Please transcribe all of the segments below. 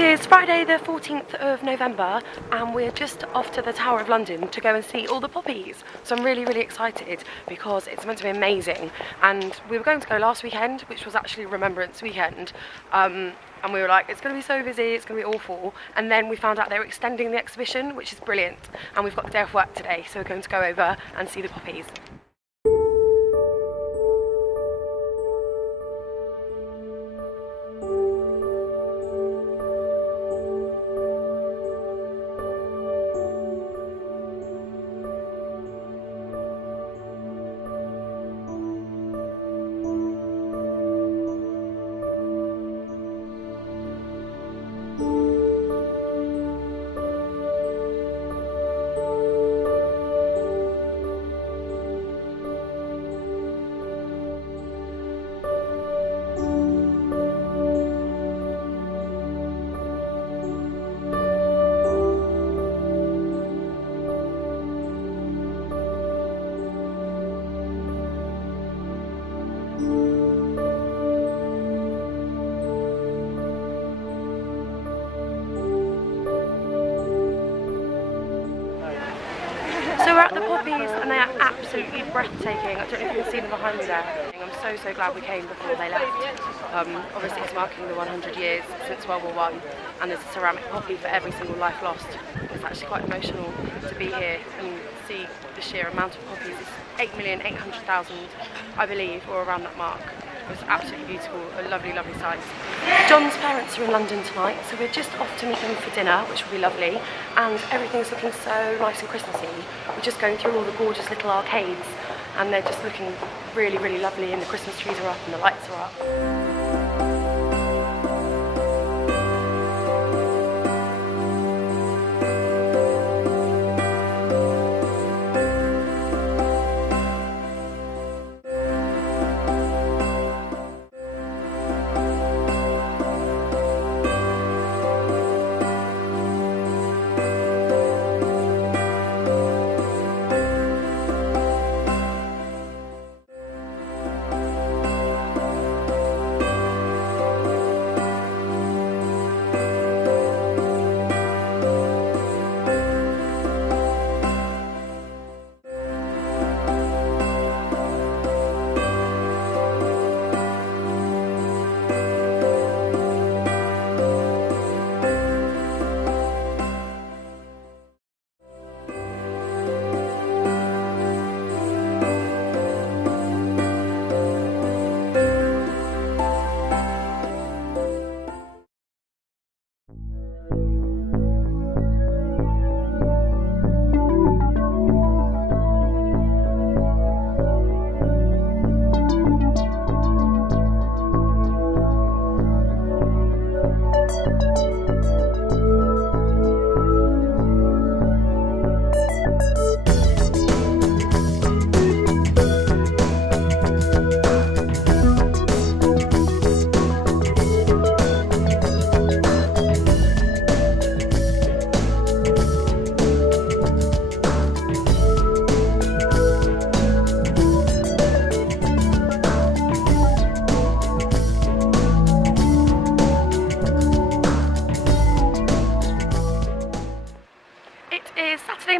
is Friday the 14th of November and we're just off to the Tower of London to go and see all the poppies. So I'm really excited because it's meant to be amazing, and we were going to go last weekend, which was actually Remembrance weekend, and we were like, it's going to be so busy, it's going to be awful, and then we found out they were extending the exhibition, which is brilliant, and we've got the day off work today, so we're going to go over and see the poppies. So we're at the poppies and they are absolutely breathtaking. I don't know if you can see them behind me there. I'm so glad we came before they left. Obviously it's marking the 100 years since World War I, and there's a ceramic poppy for every single life lost. It's actually quite emotional to be here and see the sheer amount of poppies. It's 8,800,000 I believe, or around that mark. It's absolutely beautiful, a lovely sight. John's parents are in London tonight, so we're just off to meet them for dinner, which will be lovely, and everything's looking so nice and Christmassy. We're just going through all the gorgeous little arcades, and they're just looking really lovely, and the Christmas trees are up and the lights are up.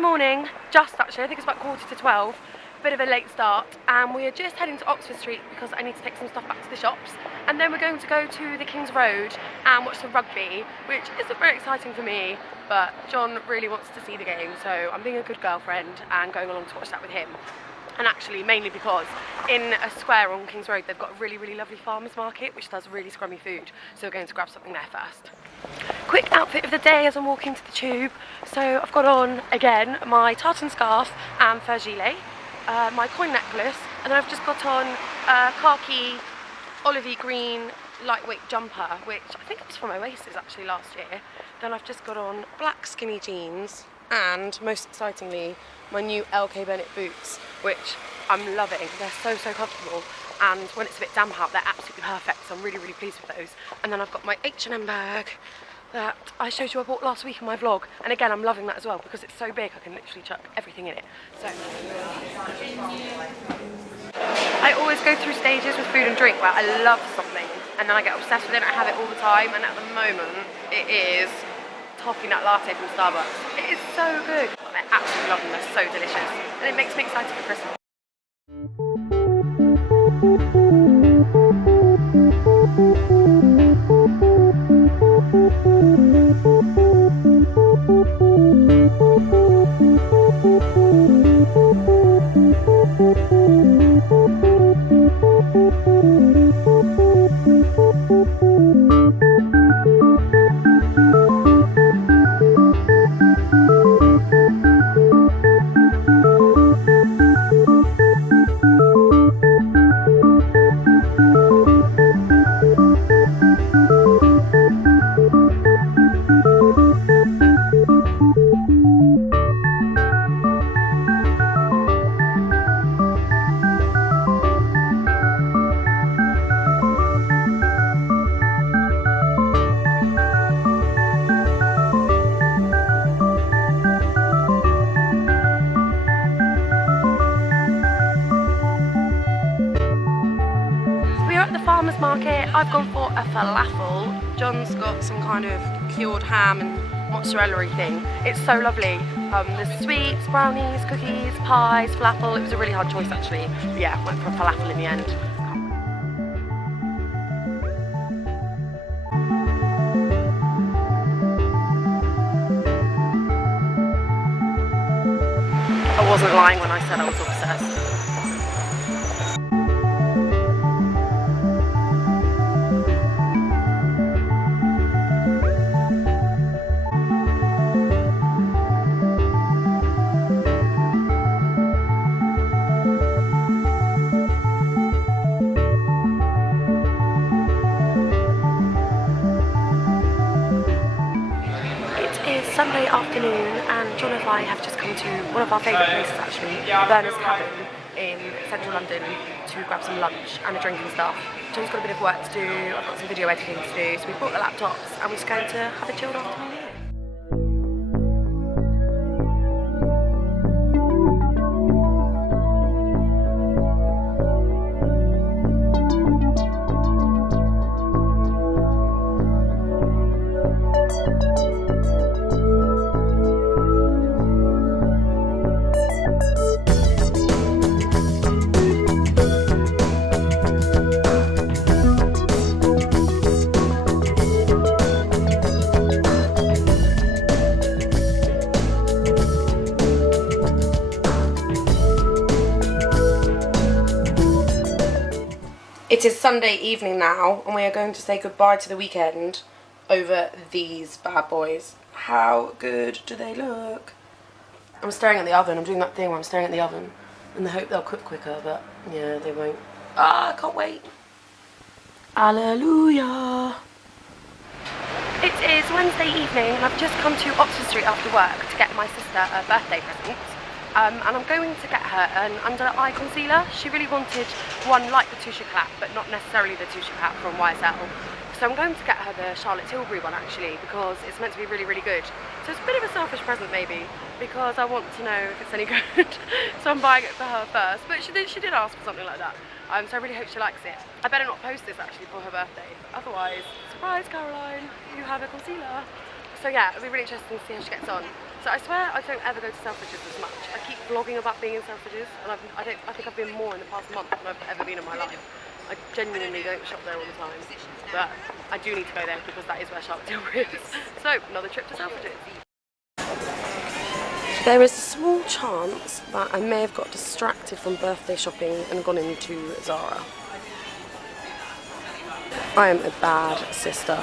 Morning, just actually, I think it's about 11:45, bit of a late start, and we are just heading to Oxford Street because I need to take some stuff back to the shops, and then we're going to go to the King's Road and watch some rugby, which isn't very exciting for me, but John really wants to see the game, so I'm being a good girlfriend and going along to watch that with him. And actually mainly because in a square on King's Road they've got a really lovely farmers market which does really scrummy food, so we're going to grab something there first. Quick outfit of the day as I'm walking to the tube. So I've got on again my tartan scarf and fur gilet, my coin necklace, and then I've just got on a khaki olivey green lightweight jumper, which I think it was from Oasis actually last year. Then I've just got on black skinny jeans and, most excitingly, my new LK Bennett boots, which I'm loving. They're so comfortable, and when it's a bit damp out they're absolutely perfect, so I'm really pleased with those. And then I've got my H&M bag that I showed you I bought last week in my vlog, and again I'm loving that as well because it's so big I can literally chuck everything in it. So I I always go through stages with food and drink where I love something and then I get obsessed with it and I have it all the time, and at the moment it is toffee nut latte from Starbucks. It is so good. I absolutely love them, they're so delicious and it makes me excited for Christmas. Farmer's market. I've gone for a falafel. John's got some kind of cured ham and mozzarella thing. It's so lovely. There's sweets, brownies, cookies, pies, falafel. It was a really hard choice actually. But yeah, went for falafel in the end. I wasn't lying when I said I was obsessed. Sunday afternoon and John and I have just come to one of our favourite places actually, Berners Cabin in central London, to grab some lunch and a drink and stuff. John's got a bit of work to do, I've got some video editing to do, so we brought the laptops and we're just going to have a chilled afternoon here. It is Sunday evening now and we are going to say goodbye to the weekend over these bad boys. How good do they look? I'm staring at the oven. I'm doing that thing where I'm staring at the oven in the hope they'll cook quicker, but yeah, they won't. Ah, I can't wait. Hallelujah. It is Wednesday evening and I've just come to Oxford Street after work to get my sister a birthday present. And I'm going to get her an under eye concealer. She really wanted one like the Touche Éclat, but not necessarily the Touche Éclat from YSL. So I'm going to get her the Charlotte Tilbury one actually, because it's meant to be really, really good. So it's a bit of a selfish present maybe, because I want to know if it's any good. So I'm buying it for her first, but she did ask for something like that. So I really hope she likes it. I better not post this actually for her birthday, otherwise, surprise Caroline, you have a concealer. So yeah, it'll be really interesting to see how she gets on. So I swear I don't ever go to Selfridges as much. I keep vlogging about being in Selfridges, and I think I've been more in the past month than I've ever been in my life. I genuinely don't shop there all the time, but I do need to go there because that is where Charlotte Tilbury is. So another trip to Selfridges. There is a small chance that I may have got distracted from birthday shopping and gone into Zara. I am a bad sister.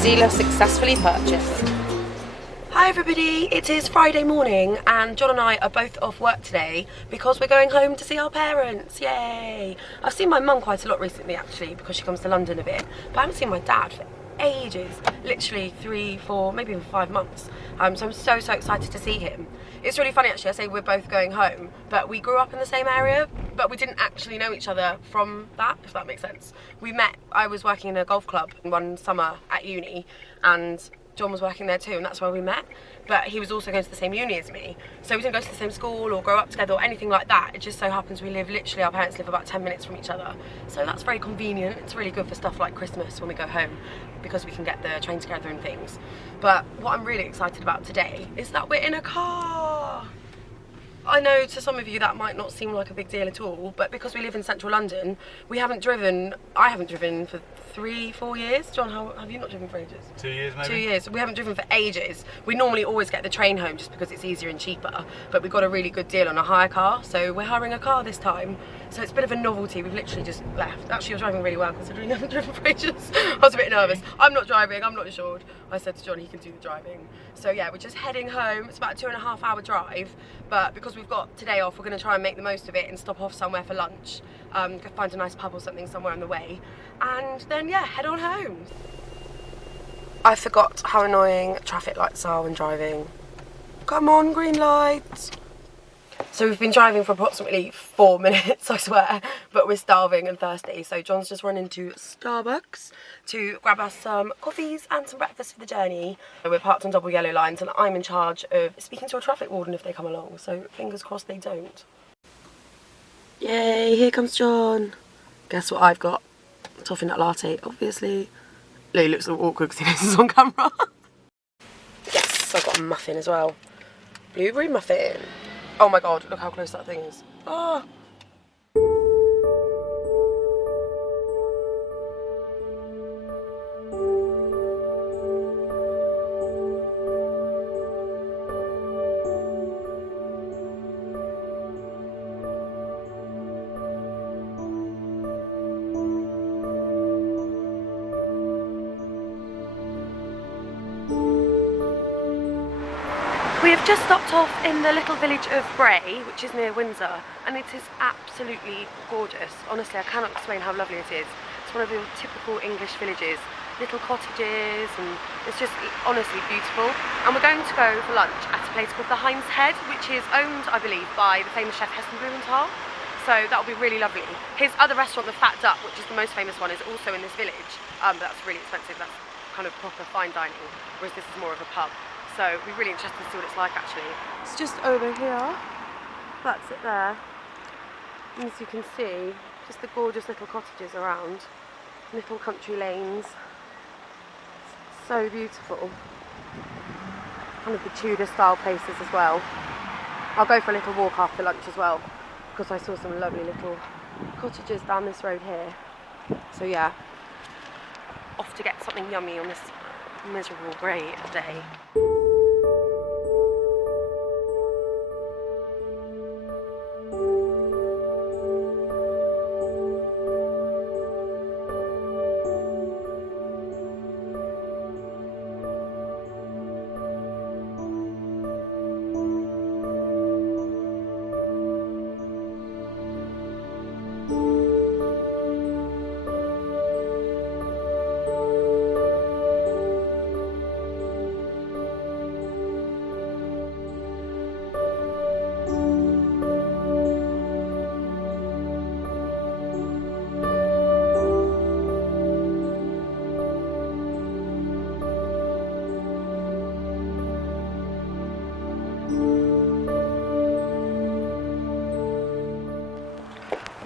Concealer successfully purchased. Hi everybody, it is Friday morning and John and I are both off work today because we're going home to see our parents, yay! I've seen my mum quite a lot recently actually because she comes to London a bit, but I haven't seen my dad for ages, literally 3, 4, maybe even 5 months, so I'm so excited to see him. It's really funny actually, I say we're both going home, but we grew up in the same area, but we didn't actually know each other from that, if that makes sense. We met, I was working in a golf club one summer at uni and John was working there too, and that's where we met, but he was also going to the same uni as me, so we didn't go to the same school or grow up together or anything like that. It just so happens we live literally, our parents live about 10 minutes from each other, so that's very convenient. It's really good for stuff like Christmas when we go home because we can get the train together and things. But what I'm really excited about today is that we're in a car. I know to some of you that might not seem like a big deal at all, but because we live in central London, we haven't driven, I haven't driven for 3, 4 years. John, have you not driven for ages? 2 years maybe? 2 years. We haven't driven for ages. We normally always get the train home just because it's easier and cheaper, but we got a really good deal on a hire car, so we're hiring a car this time. So it's a bit of a novelty. We've literally just left. Actually, you're driving really well considering you haven't driven for ages. I was a bit nervous. I'm not driving, I'm not insured. I said to John he can do the driving. So yeah, we're just heading home. It's about a 2.5 hour drive, but because we've got today off, we're going to try and make the most of it and stop off somewhere for lunch. Go find a nice pub or something somewhere on the way, and then yeah, head on home. I forgot how annoying traffic lights are when driving. Come on, green lights. So we've been driving for approximately 4 minutes, I swear, but we're starving and thirsty. So John's just run into Starbucks to grab us some coffees and some breakfast for the journey. We're parked on double yellow lines and I'm in charge of speaking to a traffic warden if they come along, so fingers crossed they don't. Yay, here comes John. Guess what I've got? Toffee nut latte, obviously. Lou looks a little awkward because this is on camera. Yes, I've got a muffin as well. Blueberry muffin. Oh my god, look how close that thing is. Ah. We have just stopped off in the little village of Bray, which is near Windsor, and it is absolutely gorgeous. Honestly, I cannot explain how lovely it is. It's one of the typical English villages, little cottages, and it's just honestly beautiful. And we're going to go for lunch at a place called the Hind's Head, which is owned, I believe, by the famous chef Heston Blumenthal. So that will be really lovely. His other restaurant, the Fat Duck, which is the most famous one, is also in this village, but that's really expensive. That's kind of proper fine dining, whereas this is more of a pub. So it'll be really interesting to see what it's like actually. It's just over here. That's it there. And as you can see, just the gorgeous little cottages around. Little country lanes. So beautiful. Kind of the Tudor style places as well. I'll go for a little walk after lunch as well, because I saw some lovely little cottages down this road here. So yeah, off to get something yummy on this miserable grey day.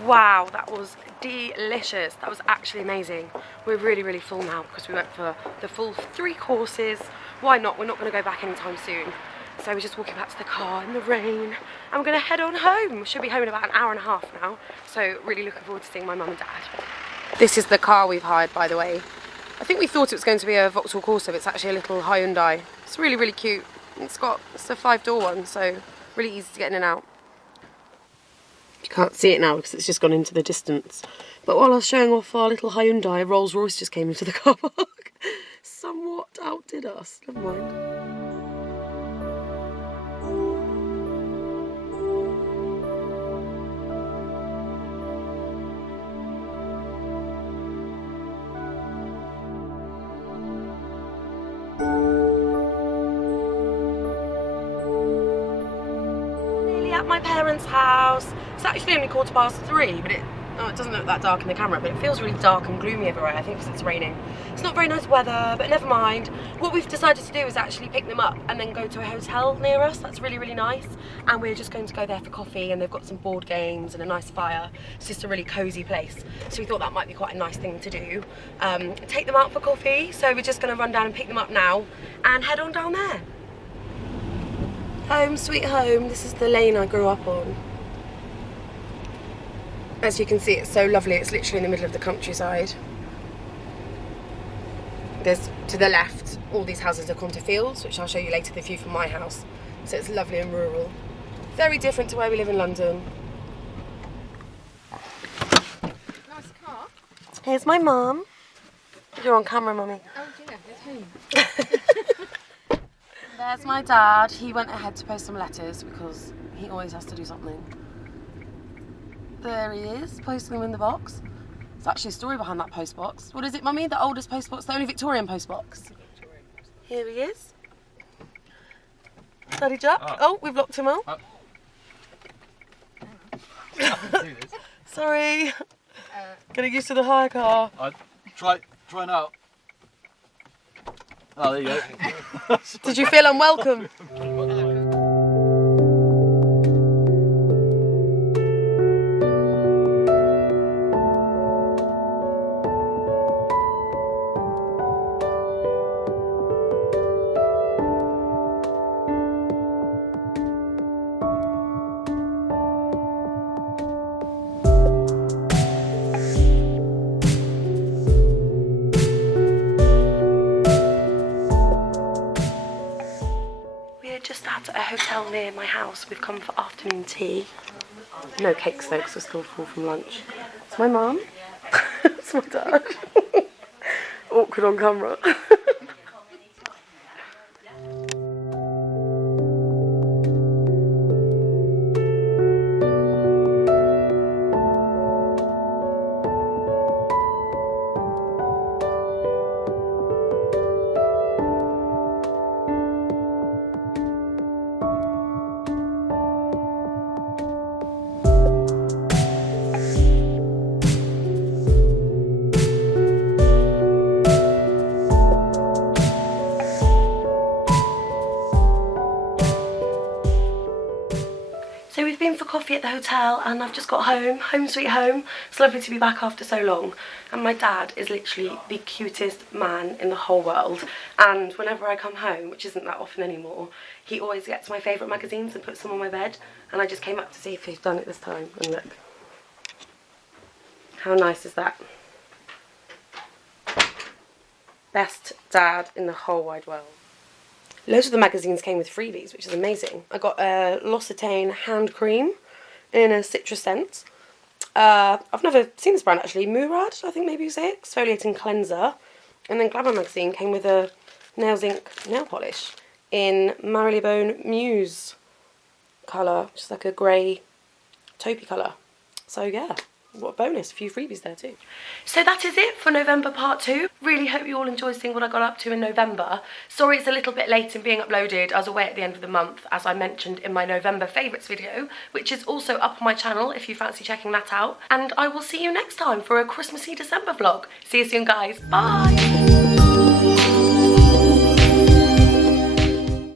Wow, that was delicious. That was actually amazing. We're really full now because we went for the full 3 courses. Why not? We're not going to go back anytime soon. So we're just walking back to the car in the rain and we're going to head on home. We should be home in about an hour and a half now. So really looking forward to seeing my mum and dad. This is the car we've hired, by the way. I think we thought it was going to be a Vauxhall Corsa, but it's actually a little Hyundai. It's really cute. It's a 5-door one, so really easy to get in and out. You can't see it now because it's just gone into the distance. But while I was showing off our little Hyundai, Rolls Royce just came into the car park. somewhat outdid us. Never mind. At my parents' house. It's actually only 3:15, but it doesn't look that dark in the camera, but it feels really dark and gloomy everywhere. I think because it's raining. It's not very nice weather, but never mind. What we've decided to do is actually pick them up and then go to a hotel near us. That's really, really nice. And we're just going to go there for coffee, and they've got some board games and a nice fire. It's just a really cozy place. So we thought that might be quite a nice thing to do. Take them out for coffee. So we're just going to run down and pick them up now and head on down there. Home sweet home. This is the lane I grew up on. As you can see, it's so lovely. It's literally in the middle of the countryside. There's, to the left, all these houses are onto fields, which I'll show you later, the view from my house. So it's lovely and rural. Very different to where we live in London. Nice car. Here's my mum. You're on camera, mummy. Oh dear, it's home. There's my dad. He went ahead to post some letters because he always has to do something. There he is, posting them in the box. There's actually a story behind that post box. What is it, mummy? The oldest post box, the only Victorian post box. Here he is. Daddy Jack. Oh, we've locked him out. Sorry. Getting used to the hire car. Try now. Oh, there you go. Did you feel unwelcome? Just at a hotel near my house. We've come for afternoon tea. No cakes though, because we're still full from lunch. It's my mum. It's my dad. Awkward on camera. So we've been for coffee at the hotel and I've just got home, home sweet home. It's lovely to be back after so long. And my dad is literally the cutest man in the whole world. And whenever I come home, which isn't that often anymore, he always gets my favourite magazines and puts them on my bed. And I just came up to see if he's done it this time. And look, how nice is that? Best dad in the whole wide world. Loads of the magazines came with freebies, which is amazing. I got a L'Occitane hand cream in a citrus scent. I've never seen this brand actually. Murad, I think maybe you say it. Exfoliating cleanser. And then Glamour magazine came with a Nails Ink nail polish in Marylebone Muse colour, which is like a grey taupey colour. So yeah. What a bonus, a few freebies there too. So that is it for November part 2. Really hope you all enjoyed seeing what I got up to in November. Sorry it's a little bit late in being uploaded. I was away at the end of the month, as I mentioned in my November favourites video, which is also up on my channel if you fancy checking that out. And I will see you next time for a Christmassy December vlog. See you soon guys, bye!